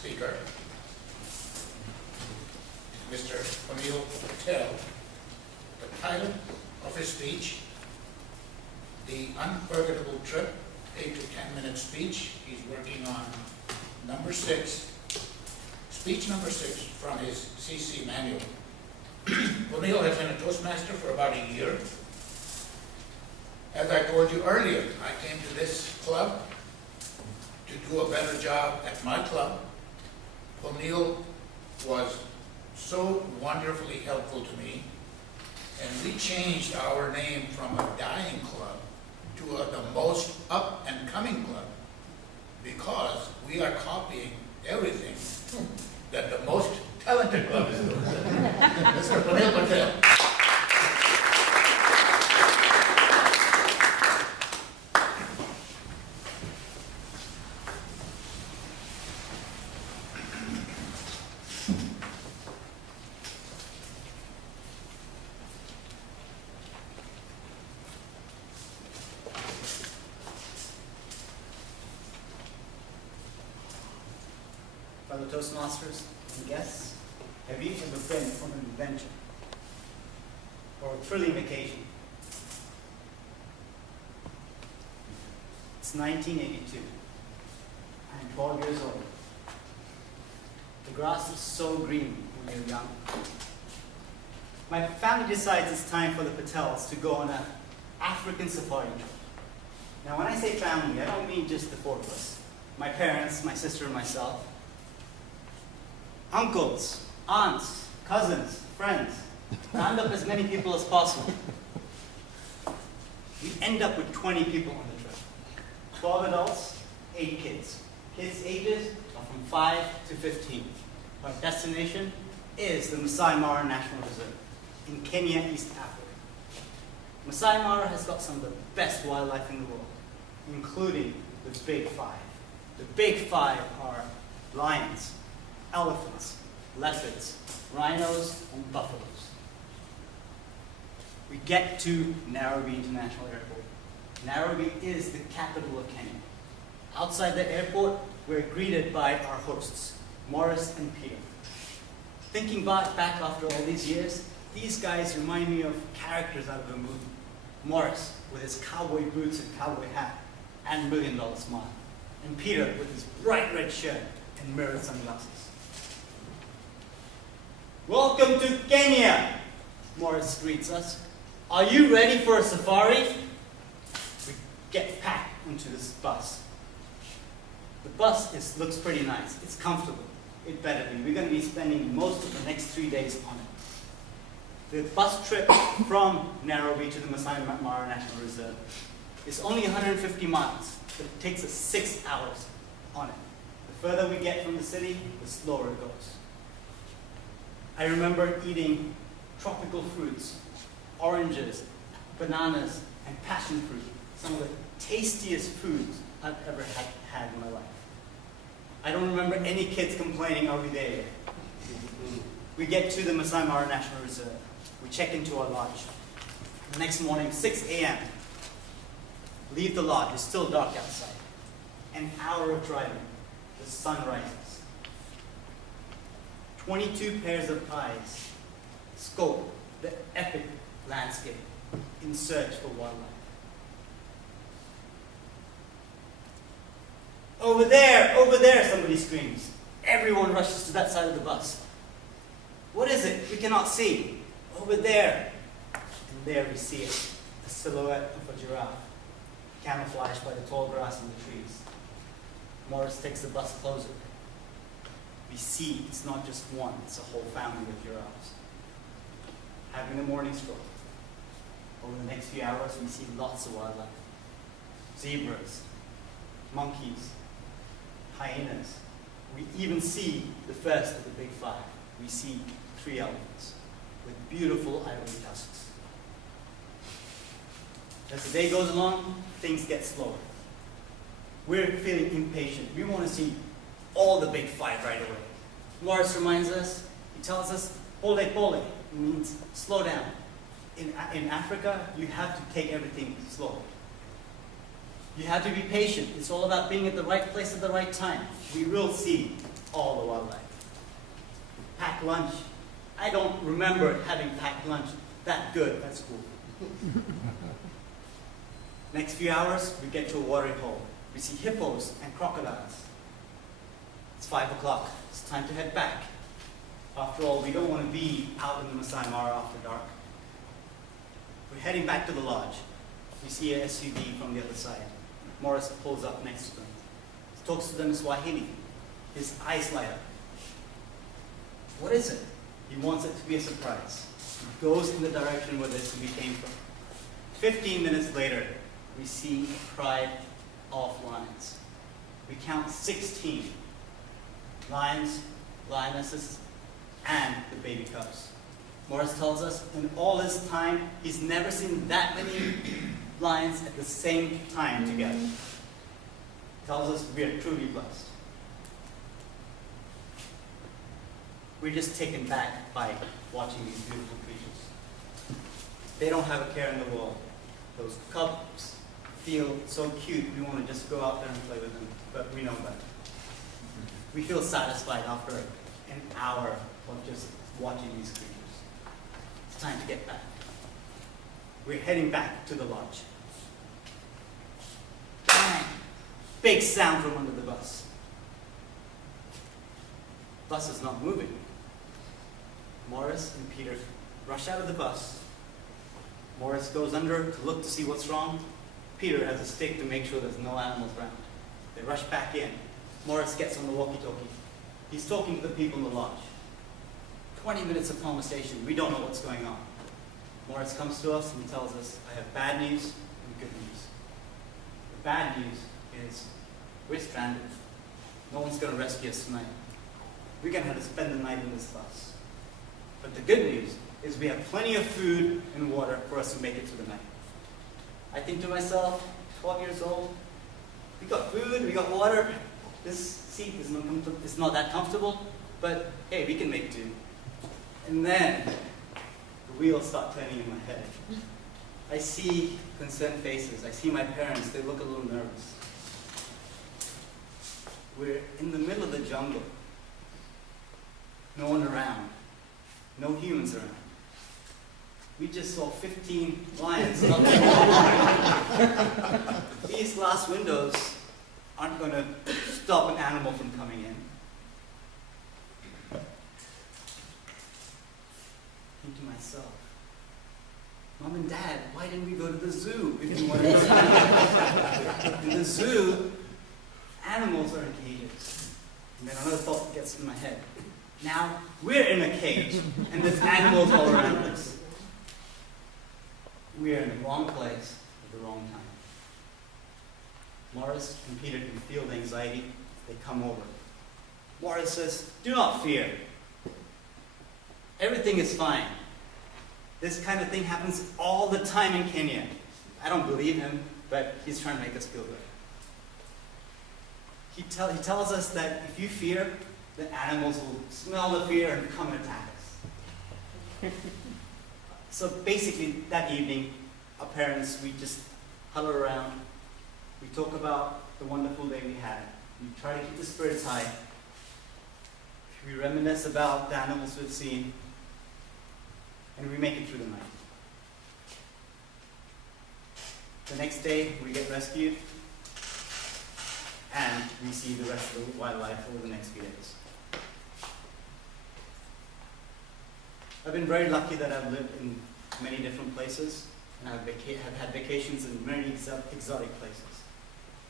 Speaker, Mr. P Patel, the title of his speech, The Unforgettable Trip, 8 to 10-minute speech. He's working on number 6, speech number 6 from his CC manual. O'Neill has been a Toastmaster for about a year. As I told you earlier, I came to this club to do a better job at my club. O'Neill was so wonderfully helpful to me, and we changed our name from a dying club to the most up-and-coming club, because we are copying everything that the most talented club is doing. Mr. P Patel. Fellow Toastmasters and guests, have you ever been on an adventure or a thrilling vacation? It's 1982. I'm 12 years old. The grass is so green when you're young. My family decides it's time for the Patels to go on an African safari trip. Now, when I say family, I don't mean just the four of us. My parents, my sister, and myself. Uncles, aunts, cousins, friends. Round up as many people as possible. We end up with 20 people on the trip. 12 adults, 8 kids. Kids' ages are from 5 to 15. Our destination is the Masai Mara National Reserve in Kenya, East Africa. Masai Mara has got some of the best wildlife in the world, including the Big Five. The Big Five are lions, elephants, leopards, rhinos, and buffaloes. We get to Nairobi International Airport. Nairobi is the capital of Kenya. Outside the airport, we're greeted by our hosts, Morris and Peter. Thinking back after all these years, these guys remind me of characters out of a movie. Morris with his cowboy boots and cowboy hat and $1 million smile. And Peter with his bright red shirt and mirrored sunglasses. Welcome to Kenya, Morris greets us. Are you ready for a safari? We get packed into this bus. The bus looks pretty nice. It's comfortable. It better be. We're going to be spending most of the next 3 days on it. The bus trip from Nairobi to the Masai Mara National Reserve is only 150 miles, but it takes us 6 hours on it. The further we get from the city, the slower it goes. I remember eating tropical fruits, oranges, bananas, and passion fruit, some of the tastiest foods I've ever had in my life. I don't remember any kids complaining, "Are we there yet?" We get to the Masai Mara National Reserve. We check into our lodge. The next morning, 6 a.m., leave the lodge. It's still dark outside. An hour of driving. The sun rises. 22 pairs of eyes scope the epic landscape in search for wildlife. Over there, somebody screams. Everyone rushes to that side of the bus. What is it? We cannot see. Over there. And there we see it, the silhouette of a giraffe, camouflaged by the tall grass and the trees. Morris takes the bus closer. We see it's not just one, it's a whole family of giraffes. Having a morning stroll. Over the next few hours, we see lots of wildlife. Zebras, monkeys, hyenas. We even see the first of the Big Five. We see 3 elephants with beautiful ivory tusks. As the day goes along, things get slower. We're feeling impatient. We want to see all the Big Five right away. Morris reminds us, he tells us, pole pole. It means slow down. In Africa, you have to take everything slow. You have to be patient. It's all about being at the right place at the right time. We will see all packed lunch. I don't remember having packed lunch that good at school. Next few hours, we get to a watering hole. We see hippos and crocodiles. It's 5 o'clock. It's time to head back. After all, we don't want to be out in the Masai Mara after dark. We're heading back to the lodge. We see a SUV from the other side. Morris pulls up next to them. He talks to them in Swahili. His eyes light up. What is it? He wants it to be a surprise. He goes in the direction where the SUV came from. 15 minutes later, we see a pride of lions. We count 16 lions, lionesses, and the baby cubs. Morris tells us in all his time, he's never seen that many lions at the same time together. He tells us we are truly blessed. We're just taken back by watching these beautiful creatures. They don't have a care in the world. Those cubs feel so cute, we want to just go out there and play with them, but we know better. We feel satisfied after an hour of just watching these creatures. It's time to get back. We're heading back to the lodge. Bang! Big sound from under the bus. Bus is not moving. Morris and Peter rush out of the bus. Morris goes under to look to see what's wrong. Peter has a stick to make sure there's no animals around. They rush back in. Morris gets on the walkie-talkie. He's talking to the people in the lodge. 20 minutes of conversation. We don't know what's going on. Morris comes to us and he tells us, I have bad news and good news. The bad news is we're stranded. No one's going to rescue us tonight. We're going to have to spend the night in this bus. But the good news is we have plenty of food and water for us to make it through the night. I think to myself, 12 years old, we got food, we got water. This seat is not that comfortable, but hey, we can make do. And then the wheels start turning in my head. I see concerned faces. I see my parents. They look a little nervous. We're in the middle of the jungle. No one around. No humans around. We just saw 15 lions. These glass windows aren't going to stop an animal from coming in. Think to myself, Mom and Dad, why didn't we go to the zoo if we wanted to go? In the zoo, animals are in cages. And then another thought gets in my head. Now, we're in a cage, and there's animals all around us. We are in the wrong place at the wrong time. Morris and Peter can feel the anxiety. They come over. Morris says, do not fear. Everything is fine. This kind of thing happens all the time in Kenya. I don't believe him, but he's trying to make us feel good. He tells us that if you fear, the animals will smell the fear and come and attack us. So basically, that evening, our parents, we just huddle around. We talk about the wonderful day we had. We try to keep the spirits high. We reminisce about the animals we've seen. And we make it through the night. The next day, we get rescued. And we see the rest of the wildlife over the next few days. I've been very lucky that I've lived in many different places, and I've had vacations in many exotic places.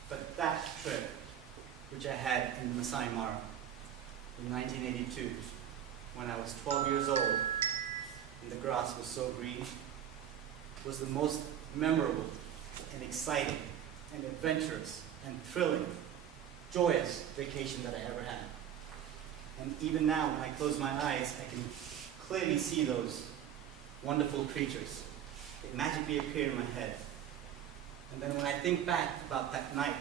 But that trip, which I had in the Masai Mara in 1982, when I was 12 years old, and the grass was so green, was the most memorable and exciting and adventurous and thrilling, joyous vacation that I ever had. And even now, when I close my eyes, I can clearly see those wonderful creatures. They magically appear in my head. And then when I think back about that night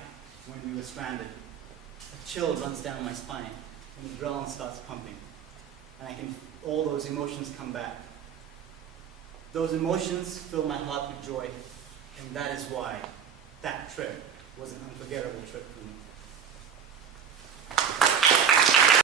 when we were stranded, a chill runs down my spine, and the adrenaline starts pumping. And all those emotions come back. Those emotions fill my heart with joy, and that is why that trip was an unforgettable trip for me.